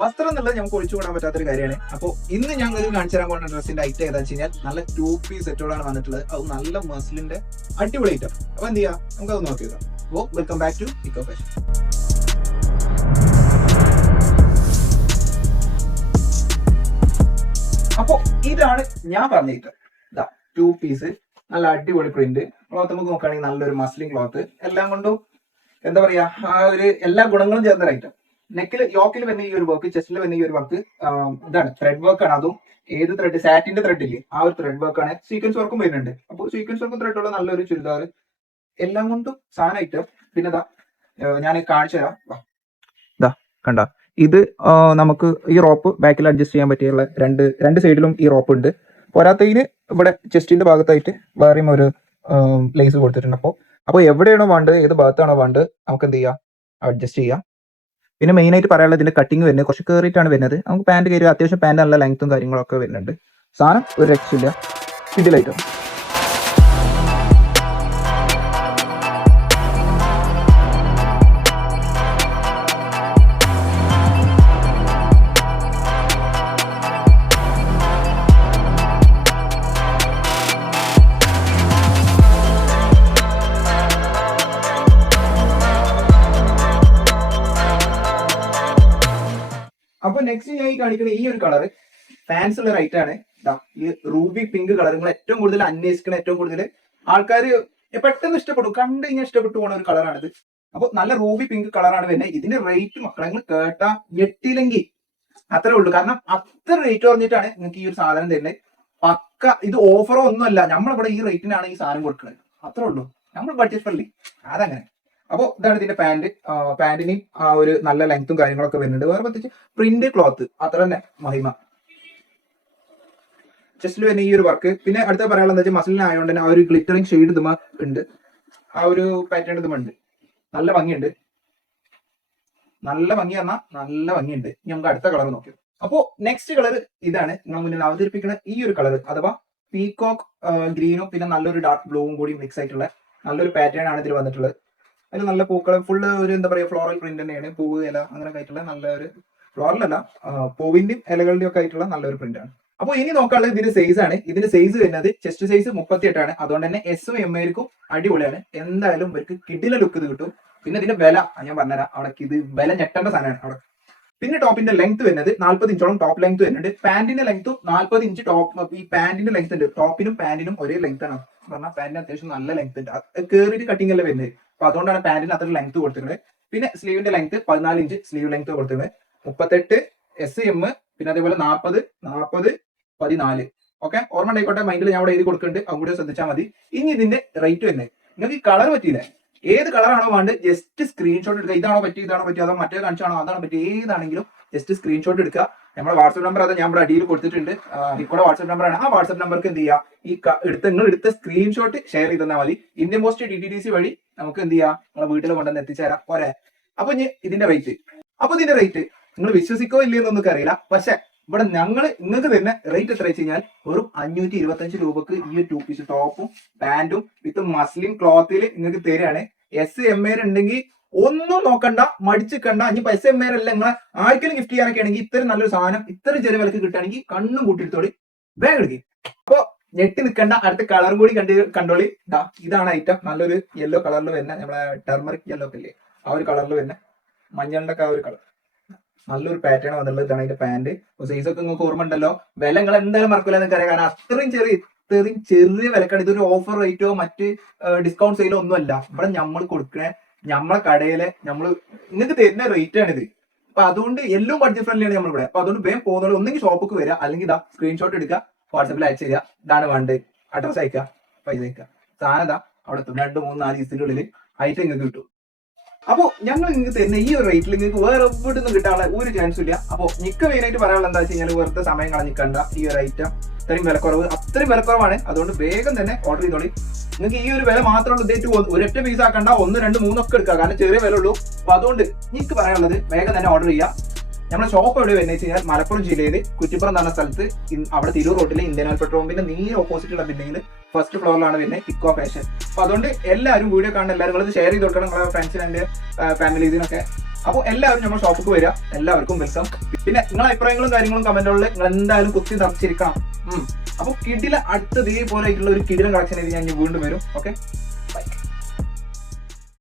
വസ്ത്രം എന്നുള്ളത് നമുക്ക് ഒഴിച്ചുകൂടാൻ പറ്റാത്തൊരു കാര്യമാണ്. അപ്പോൾ ഇന്ന് ഞങ്ങൾ കാണിച്ചു തരാൻ പോകുന്ന ഡ്രസ്സിന്റെ ഐറ്റം ഏതാണെന്ന് വെച്ച് കഴിഞ്ഞാൽ നല്ല ടൂ പീസ് സെറ്റോടാണ് വന്നിട്ടുള്ളത്. അത് നല്ല മസിലിന്റെ അടിപൊളി ഐറ്റം അപ്പൊ എന്ത് ചെയ്യാം? അത് നോക്കി നോക്കാം. അപ്പോൾ welcome back to eco fashion അപ്പോ ഇതാണ് ഞാൻ പറഞ്ഞിട്ട് ഇതാ ടൂ പീസ് നല്ല അടിപൊളി പ്രിന്റ് ക്ലോത്ത് നമുക്ക് നോക്കുകയാണെങ്കിൽ നല്ലൊരു മസ്ലിംഗ് ക്ലോത്ത് എല്ലാം കൊണ്ടും എന്താ പറയാ ആ ഒരു എല്ലാ ഗുണങ്ങളും ചേർന്ന ഐറ്റം നെക്കിൽ യോക്കിൽ വന്ന ഈ ഒരു വർക്ക് ചെസ്റ്റിൽ വന്ന ഈ ഒരു വർക്ക് ഇതാണ്. ത്രെഡ് വർക്ക് ആണ്. അതും ഏത് ത്രെഡ് സാറ്റിന്റെ ത്രെഡ് ഇല്ലേ? ആ ഒരു ത്രെഡ് വർക്ക് ആണ്. സീക്വൻസ് വർക്കും വരുന്നുണ്ട്. അപ്പോൾ സീക്വൻസ് വർക്കും ത്രെഡ് ഉള്ള നല്ലൊരു ചുരിദാർ എല്ലാം കൊണ്ടും സാധനം ഐറ്റം പിന്നെ ഞാൻ കാണിച്ചു തരാം. കണ്ട. ഇത് നമുക്ക് ഈ റോപ്പ് ബാക്കിൽ അഡ്ജസ്റ്റ് ചെയ്യാൻ പറ്റിയുള്ള രണ്ട് രണ്ട് സൈഡിലും ഈ റോപ്പ് ഉണ്ട്. പോരാത്തതിന് ഇവിടെ ചെസ്റ്റിന്റെ ഭാഗത്തായിട്ട് വേറെയും ഒരു ലേസ് കൊടുത്തിട്ടുണ്ട്. അപ്പോൾ അപ്പോൾ എവിടെയാണോ വേണ്ടത് ഏത് ഭാഗത്താണോ വേണ്ടത് നമുക്ക് എന്ത് ചെയ്യാം? അഡ്ജസ്റ്റ് ചെയ്യാം. പിന്നെ മെയിൻ ആയിട്ട് പറയാനുള്ളത് ഇതിന്റെ കട്ടിങ് വരുന്നത്. കുറച്ച് കയറിയിട്ടാണ് വരുന്നത്. നമുക്ക് പാന്റ് കയറി അത്യാവശ്യം പാന്റ് നല്ല ലെങ്ത്തും കാര്യങ്ങളൊക്കെ വരുന്നുണ്ട്. സാധനം ഒരു രക്ഷയില്ല. ഇതിലായിട്ട് അപ്പൊ നെക്സ്റ്റ് ഞാൻ ഈ കാണിക്കുന്ന ഈ ഒരു കളർ ഫാൻസ് ഉള്ള റൈറ്റ് ആണ് ഈ റൂബി പിങ്ക് കളർ നിങ്ങൾ ഏറ്റവും കൂടുതൽ അന്വേഷിക്കുന്ന ഏറ്റവും കൂടുതൽ ആൾക്കാർ പെട്ടെന്ന് ഇഷ്ടപ്പെടും. കണ്ടു കഴിഞ്ഞാൽ ഇഷ്ടപ്പെട്ടു പോണ ഒരു കളറാണിത് അപ്പൊ നല്ല റൂബി പിങ്ക് കളറാണ് വരുന്നത്. ഇതിന്റെ റേറ്റ് മക്കളെ നിങ്ങൾ കേട്ടാ ഞെട്ടിയില്ലെങ്കിൽ അത്രേ ഉള്ളൂ. കാരണം അത്ര റേറ്റ് പറഞ്ഞിട്ടാണ് നിങ്ങൾക്ക് ഈ ഒരു സാധനം തരുന്നത്. പക്ക ഇത് ഓഫറോ ഒന്നുമല്ല. നമ്മളിവിടെ ഈ റേറ്റിനാണ് ഈ സാധനം കൊടുക്കുന്നത്. അത്രേ ഉള്ളൂ. നമ്മൾ ബഡ്ജറ്റ് ഫ്രണ്ട്ലി അതങ്ങനെ. അപ്പോ ഇതാണ് ഇതിന്റെ പാന്റ് പാന്റിന് ആ ഒരു നല്ല ലെങ്ത്തും കാര്യങ്ങളൊക്കെ വരുന്നുണ്ട്. വേറെ പ്രത്യേകിച്ച് പ്രിന്റ് ക്ലോത്ത് അത്ര തന്നെ മഹിമ. ചെസ്റ്റിൽ വരുന്ന ഈ ഒരു വർക്ക് പിന്നെ അടുത്ത പറയാനുള്ളത് എന്താ വെച്ചാൽ മസിലിന് ആയതുകൊണ്ട് തന്നെ ആ ഒരു ഗ്ലിറ്ററിങ് ഷെയ്ഡ് ഇതുമ ഉണ്ട്. ആ ഒരു പാറ്റേൺ ഇതുമ ഉണ്ട്. നല്ല ഭംഗിയുണ്ട്. നല്ല ഭംഗി പറഞ്ഞാൽ നല്ല ഭംഗിയുണ്ട്. ഇനി നമുക്ക് അടുത്ത കളർ നോക്കാം. അപ്പോ നെക്സ്റ്റ് കളർ ഇതാണ് നിങ്ങൾ മുന്നിൽ അവതരിപ്പിക്കുന്ന ഈ ഒരു കളർ അഥവാ പീകോക്ക് ഗ്രീനും പിന്നെ നല്ലൊരു ഡാർക്ക് ബ്ലൂവും കൂടി മിക്സ് ആയിട്ടുള്ള നല്ലൊരു പാറ്റേൺ ആണ് ഇതിൽ വന്നിട്ടുള്ളത്. അതിൽ നല്ല പൂക്കൾ ഫുള്ള് ഒരു എന്താ പറയുക ഫ്ലോറൽ പ്രിന്റ് തന്നെയാണ്. പൂവ് ഇല അങ്ങനെ ആയിട്ടുള്ള നല്ല ഒരു ഫ്ലോറൽ അല്ല പൂവിന്റെയും ഇലകളുടെയും ഒക്കെ ആയിട്ടുള്ള നല്ലൊരു പ്രിന്റ് ആണ്. അപ്പോൾ ഇനി നോക്കാനുള്ളത് ഇതിന്റെ സൈസ് ആണ്. ഇതിന്റെ സൈസ് വരുന്നത് ചെസ്റ്റ് സൈസ് മുപ്പത്തി എട്ടാണ് അതുകൊണ്ട് തന്നെ എസും എം എക്കും അടിപൊളിയാണ്. എന്തായാലും ഇവർക്ക് കിഡിലെ ലുക്ക് ഇത് കിട്ടും. പിന്നെ ഇതിന്റെ വില ഞാൻ പറഞ്ഞുതരാം. അവിടെ ഇത് വില ഞെട്ടേണ്ട സാധനമാണ് അവിടെ. പിന്നെ ടോപ്പിന്റെ ലെങ്ത് വരുന്നത് നാൽപ്പത് ഇഞ്ചോളം ടോപ്പ് ലെങ്ത് വരുന്നുണ്ട്. പാന്റിന്റെ ലെങ്ത്തും നാൽപ്പത് ഇഞ്ച് ടോപ്പ് ഈ പാന്റിന്റെ ലെങ്ത് ഉണ്ട്. ടോപ്പിനും പാന്റിനും ഒരേ ലെങ്ത് ആണ്. പറഞ്ഞാൽ പാന്റിന് അത്യാവശ്യം നല്ല ലെങ്ത് ഉണ്ട്. കേറിയിട്ട് കട്ടിംഗ് അല്ലേ വരുന്നത്? അപ്പൊ അതുകൊണ്ടാണ് പാന്റിന് അത്ര ലെങ്ത് കൊടുത്തിരുന്നത് പിന്നെ സ്ലീവിന്റെ ലെങ്ത് പതിനാല് ഇഞ്ച് സ്ലീവ് ലെങ്ത് കൊടുത്തിരുന്നത് മുപ്പത്തെട്ട് എസ് എം പിന്നെ അതേപോലെ നാൽപ്പത് നാൽപ്പത് പതിനാല്. ഓക്കെ ഓർമ്മ ഉണ്ടായിക്കോട്ടെ മൈൻഡിൽ ഞാൻ അവിടെ എഴുതി കൊടുക്കുന്നുണ്ട്. അതും കൂടി ശ്രദ്ധിച്ചാൽ മതി. ഇനി ഇതിന്റെ റേറ്റ് തന്നെ നിങ്ങൾക്ക് ഈ കളർ പറ്റിയില്ലേ? ഏത് കളറാണോ വേണ്ട ജസ്റ്റ് സ്ക്രീൻഷോട്ട് എടുക്കുക. ഇതാണോ പറ്റി ഇതാണോ പറ്റി അതോ മറ്റേ കാണിച്ചാണോ അതാണോ പറ്റി ഏതാണെങ്കിലും ജസ്റ്റ് സ്ക്രീൻഷോട്ട് എടുക്കുക. നമ്മുടെ വാട്സപ്പ് നമ്പർ അത് ഞാൻ ഇവിടെ അടിയിൽ കൊടുത്തിട്ടുണ്ട്. ഇവിടെ വാട്സപ്പ് ആണ് ആ വാട്സപ്പ് നമ്പർക്ക് എന്ത് ചെയ്യുക ഈ എടുത്ത് നിങ്ങൾ എടുത്ത സ്ക്രീൻഷോട്ട് ഷെയർ ചെയ്ത് തന്നാൽ മതി. Indian post D T D C വഴി നമുക്ക് എന്ത് ചെയ്യാം? നമ്മളെ വീട്ടിൽ കൊണ്ടുവന്ന് എത്തിച്ചേരാം. പോരെ? അപ്പൊ ഇനി ഇതിന്റെ റേറ്റ് അപ്പൊ ഇതിന്റെ റേറ്റ് നിങ്ങൾ വിശ്വസിക്കോ ഇല്ലയെന്നൊന്നും അറിയില്ല. പക്ഷെ ഇവിടെ ഞങ്ങൾ നിങ്ങൾക്ക് തന്നെ റേറ്റ് എത്ര വെച്ച് കഴിഞ്ഞാൽ വെറും അഞ്ഞൂറ്റി ഇരുപത്തഞ്ച് രൂപക്ക് ഈ ഒരു ടൂ പീസ് ടോപ്പും പാന്റും വിത്ത് മസ്ലിൻ ക്ലോത്തിൽ നിങ്ങൾക്ക് തരികയാണ്. എസ് എം എ ഉണ്ടെങ്കിൽ ഒന്നും നോക്കണ്ട മടിച്ചിക്കണ്ട. ഇനി പൈസ എം എ അല്ല നിങ്ങളെ ആർക്കെങ്കിലും ഗിഫ്റ്റ് ചെയ്യാനൊക്കെ ആണെങ്കിൽ ഇത്രയും നല്ലൊരു സാധനം ഇത്രയും ചെറിയ വിലക്ക് കിട്ടുകയാണെങ്കിൽ കണ്ണും കൂട്ടിയെടുത്തോളി. വേഗം എടുക്കി. അപ്പൊ ഞെട്ടി നിൽക്കണ്ട. അടുത്ത കളറും കൂടി കണ്ടി കണ്ടോളി. ഇതാ ഇതാണ് ഐറ്റം നല്ലൊരു യെല്ലോ കളറിൽ വരുന്ന നമ്മളെ ടെർമറിക് യെല്ലോ ഒക്കെ ഇല്ലേ? ആ ഒരു കളറിൽ വരുന്ന മഞ്ഞളുടെ ഒക്കെ ആ ഒരു കളർ നല്ലൊരു പാറ്റേൺ വന്നുള്ളത് ഇതാണ് അതിന്റെ പാന്റ് സൈസ് ഒക്കെ നിങ്ങൾക്ക് ഓർമ്മ ഉണ്ടല്ലോ. വില നിങ്ങൾ എന്തായാലും മറക്കില്ല എന്നൊക്കെ അറിയാം കാരണം അത്രയും ചെറിയ ഇത്രയും ചെറിയ വിലക്കാണ്. ഇതൊരു ഓഫർ റേറ്റോ മറ്റ് ഡിസ്കൗണ്ട് സെയിലോ ഒന്നും അല്ല ഇവിടെ നമ്മൾ കൊടുക്കണ നമ്മളെ കടയിലെ നമ്മൾ നിങ്ങൾക്ക് തരുന്ന റേറ്റ് ആണ് അപ്പൊ അതുകൊണ്ട് എല്ലാം ബഡ്ജറ്റ് ഫ്രണ്ട്ലിയാണ് നമ്മളിവിടെ. അപ്പൊ അതുകൊണ്ട് വേഗം പോകുന്നത് ഒന്നെങ്കിൽ ഷോപ്പിക്ക് വരിക അല്ലെങ്കിൽ ഇതാ സ്ക്രീൻഷോട്ട് എടുക്കുക വാട്സപ്പിൽ അയച്ചു തരിക ഇതാണ് വേണ്ടത്. അഡ്രസ് അയക്കുക പൈസ അയക്കുക സാധനം ഇതാ അവിടെ രണ്ട് മൂന്ന് നാല് ദിവസത്തിന്റെ ഐറ്റം നിങ്ങൾക്ക് കിട്ടും. അപ്പോൾ ഞങ്ങൾ നിങ്ങൾക്ക് തരുന്ന ഈ ഒരു റേറ്റിൽ നിങ്ങൾക്ക് വേറെ എവിടെ നിന്നും കിട്ടാനുള്ള ഒരു ചാൻസും ഇല്ല. അപ്പോൾ നിക്ക് മെയിൻ ആയിട്ട് പറയാനുള്ള എന്താ വെച്ച് കഴിഞ്ഞാൽ വെറുതെ സമയം കളഞ്ഞിക്കണ്ട ഈ ഒരു ഐറ്റം ഇത്രയും വിലക്കുറവ് അത്രയും വിലക്കുറവാണ്. അതുകൊണ്ട് വേഗം തന്നെ ഓർഡർ ചെയ്തോളി. നിങ്ങൾക്ക് ഈ ഒരു വില മാത്രമുള്ള ഉദ്ദേശിച്ച് ഒരൊറ്റ പീസ് ആക്കണ്ട. ഒന്ന് രണ്ട് മൂന്നൊക്കെ എടുക്കുക. കാരണം ചെറിയ വില ഉള്ളൂ. അപ്പൊ അതുകൊണ്ട് എനിക്ക് പറയാനുള്ളത് വേഗം തന്നെ ഓർഡർ ചെയ്യുക. നമ്മുടെ ഷോപ്പ് എവിടെ വരുന്നത് കഴിഞ്ഞാൽ മലപ്പുറം ജില്ലയിൽ കുറ്റിപ്പുറം എന്ന സ്ഥലത്ത് അവിടെ തിരൂർ റോഡിലെ ഇന്ത്യൻ പെട്രോൾ പമ്പിന്റെ നേരെ ഓപ്പോസിറ്റ് ഉള്ള ബിൽഡിംഗിൽ ഫസ്റ്റ് ഫ്ലോറിലാണ് വരുന്നത് പിക്കോ ഫാഷൻ അപ്പൊ അതുകൊണ്ട് എല്ലാവരും വീഡിയോ കാണുന്ന എല്ലാവരും ഷെയർ ചെയ്ത് കൊടുക്കണം. നിങ്ങളുടെ ഫ്രണ്ട്സിനെ ഫാമിലീസിനൊക്കെ അപ്പോൾ എല്ലാവരും നമ്മുടെ ഷോപ്പിൽ വരിക എല്ലാവർക്കും വെൽക്കം പിന്നെ നിങ്ങളെ അഭിപ്രായങ്ങളും കാര്യങ്ങളും കമന്റുകളിൽ നിങ്ങൾ എന്തായാലും കുത്തി തറച്ചിരിക്കണം അപ്പോൾ കിടില അടുത്ത ഇതേപോലെ ഒരു കിടിലം കളക്ഷൻ ഞാൻ വീണ്ടും വരും. ഓക്കെ